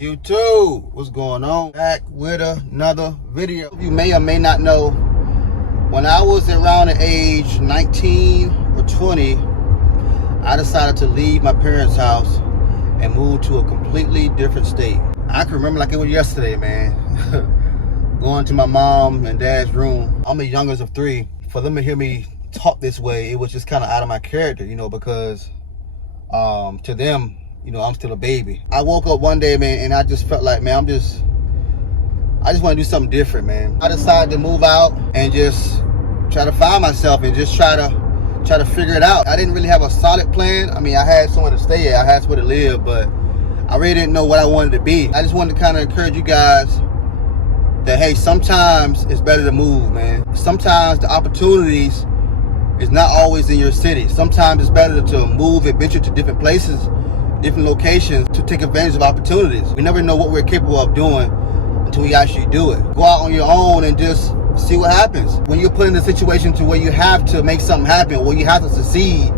YouTube, what's going on? Back with another video. You may or may not know, when I was around the age 19 or 20, I decided to leave my parents' house and move to a completely different state. I can remember like it was yesterday, man. Going to my mom and dad's room. I'm the youngest of three. For them to hear me talk this way, it was just kind of out of my character, because to them, I'm still a baby. I woke up one day, man, and I just felt like, man, I just want to do something different, man. I decided to move out and just try to find myself and just try to figure it out. I didn't really have a solid plan. I mean, I had somewhere to stay at, I had somewhere to live, but I really didn't know what I wanted to be. I just wanted to kind of encourage you guys that, hey, sometimes it's better to move, man. Sometimes the opportunities is not always in your city. Sometimes it's better to move and venture to different places, different locations, to take advantage of opportunities. We never know what we're capable of doing until we actually do it. Go out on your own and just see what happens. When you're put in a situation to where you have to make something happen, where you have to succeed,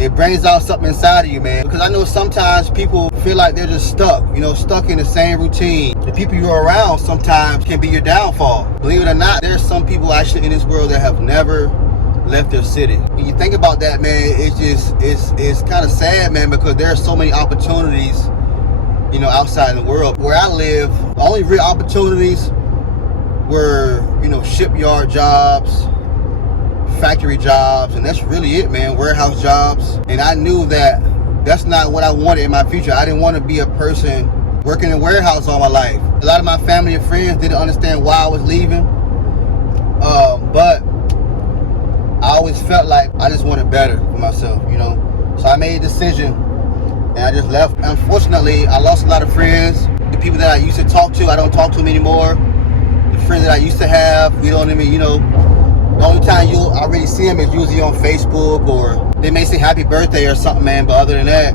it brings out something inside of you, man. Because I know sometimes people feel like they're just stuck, stuck in the same routine. The people you're around sometimes can be your downfall. Believe it or not, there's some people actually in this world that have never left their city. When you think about that, man, it's kind of sad, man, because there are so many opportunities, outside in the world. Where I live, the only real opportunities were, shipyard jobs, factory jobs, and that's really it, man. Warehouse jobs. And I knew that that's not what I wanted in my future. I didn't want to be a person working in a warehouse all my life. A lot of my family and friends didn't understand why I was leaving, but I always felt like I just wanted better for myself, So I made a decision and I just left. Unfortunately, I lost a lot of friends. The people that I used to talk to, I don't talk to them anymore. The friends that I used to have, we don't even, the only time I really see them is usually on Facebook, or they may say happy birthday or something, man. But other than that,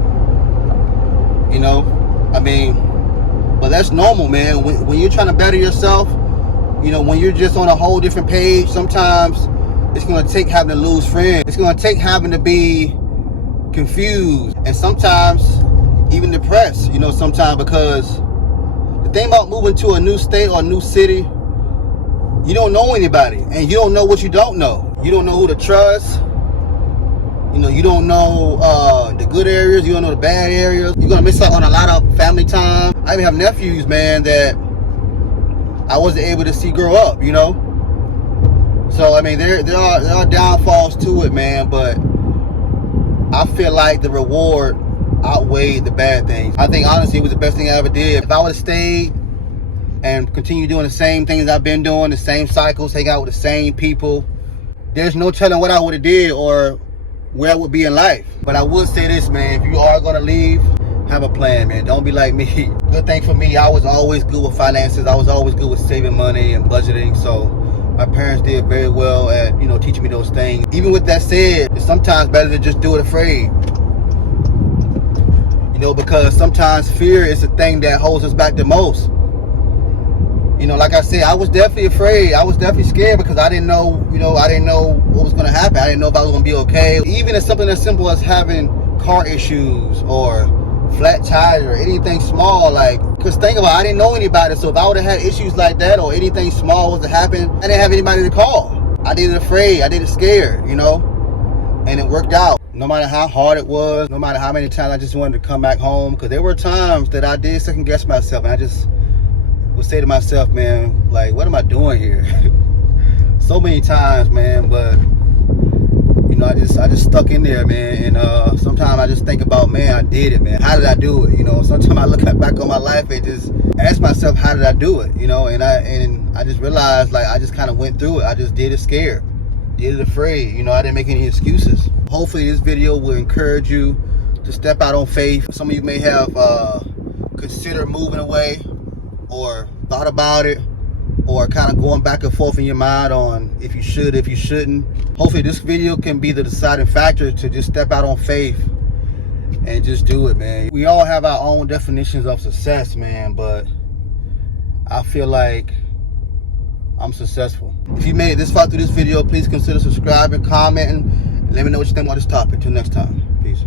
but that's normal, man. When you're trying to better yourself, when you're just on a whole different page, sometimes it's going to take having to lose friends. It's going to take having to be confused and sometimes even depressed, sometimes, because the thing about moving to a new state or a new city, you don't know anybody and you don't know what you don't know. You don't know who to trust. You don't know the good areas. You don't know the bad areas. You're going to miss out on a lot of family time. I even have nephews, man, that I wasn't able to see grow up, So, there are downfalls to it, man, but I feel like the reward outweighed the bad things. I think, honestly, it was the best thing I ever did. If I would have stayed and continued doing the same things I've been doing, the same cycles, hang out with the same people, there's no telling what I would have did or where I would be in life. But I would say this, man, if you are going to leave, have a plan, man. Don't be like me. Good thing for me, I was always good with finances. I was always good with saving money and budgeting, so my parents did very well at, teaching me those things. Even with that said, it's sometimes better to just do it afraid. Because sometimes fear is the thing that holds us back the most. Like I said, I was definitely afraid. I was definitely scared because I didn't know, I didn't know what was going to happen. I didn't know if I was going to be okay. Even if something as simple as having car issues or flat tires or anything small, because think about it, I didn't know anybody, so if I would have had issues like that or anything small was to happen, I didn't have anybody to call. I did it afraid, I did it scared, and it worked out. No matter how hard it was, no matter how many times I just wanted to come back home, because there were times that I did second guess myself, and I just would say to myself, man, what am I doing here? So many times, man, but I just stuck in there, man, and sometimes I just think about, man, I did it, man. How did I do it? Sometimes I look back on my life and just ask myself, how did I do it? And I just realized, I just kind of went through it. I just did it scared, did it afraid. I didn't make any excuses. Hopefully this video will encourage you to step out on faith. Some of you may have considered moving away or thought about it, or kind of going back and forth in your mind on if you should, if you shouldn't. Hopefully this video can be the deciding factor to just step out on faith and just do it, man. We all have our own definitions of success, man, but I feel like I'm successful. If you made it this far through this video, please consider subscribing, commenting, and let me know what you think about this topic. Till next time, peace.